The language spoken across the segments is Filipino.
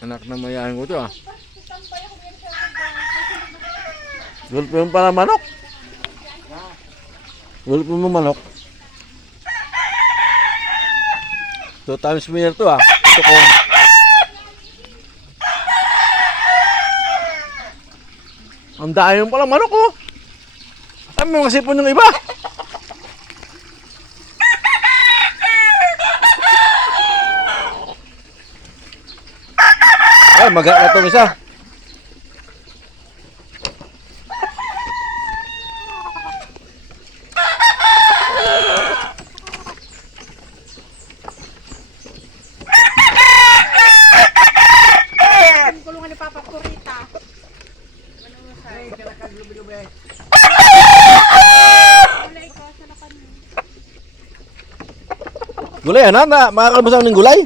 Anak na mayahan ko to ah. Gulpin mo pala manok. Gulpin mo manok. 2 times winner to ah. Ito ko. Ang dami pala manok oh. Ay, may mga sipon yung iba. Ay, magat na itong isa. Kulungan ni Papa Purita. Gulay, anak na. Makakabasang ng gulay.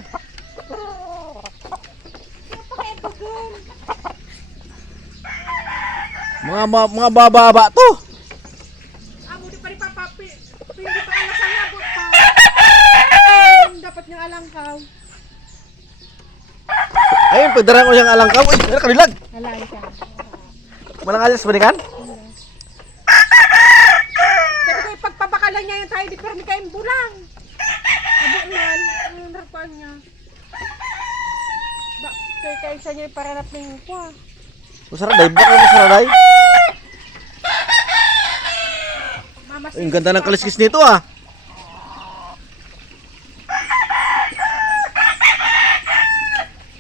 Mga bababa to. Amo di pa rin papapi. Hindi pa alas ang labot pa. Dapat niyang alangkaw. Ayun, pagdarang ko siyang alangkaw. Uy, ano kanilag? Alay ka. Walang alas balikan? Sabi ko, pagpabakalan niya yung tayo, di pero may kain bulang. Abunan, ang harapan niya. Kaya kaisa niya yung paranap ng kwa. Masaraday, baka masaraday. Ay, ang ganda ng kaliskis nito ah.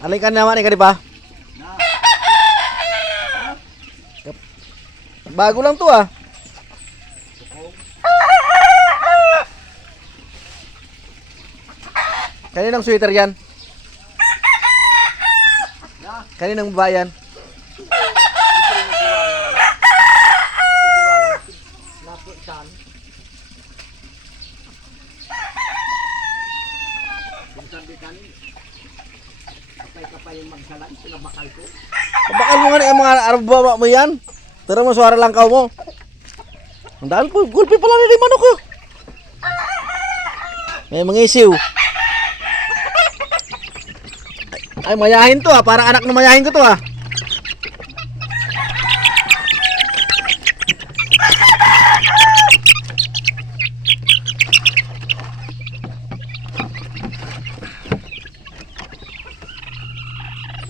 Alay ka naman, ikaw di ba? Bago lang to ah. Kaninang sweater yan? Kaninang bayan? Bakal mo nga na yung mga arababa mo yan. Tara mo, suara lang ka mo. Ang dahil po, gulpi pala nila yung manok ko. May mga isiw. Ay, mayahin to ah. Parang anak na mayahin ko to ah.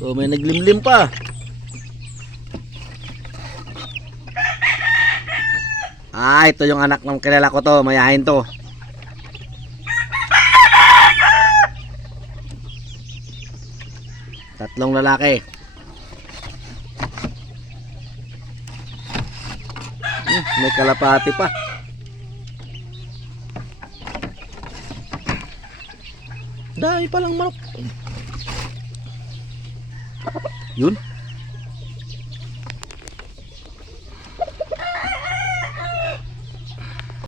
So, may naglimlim pa. Ah, ito yung anak ng kilala ko to. Mayahin to. Tatlong lalaki. May kalapati pa. Dami palang manok. Yun.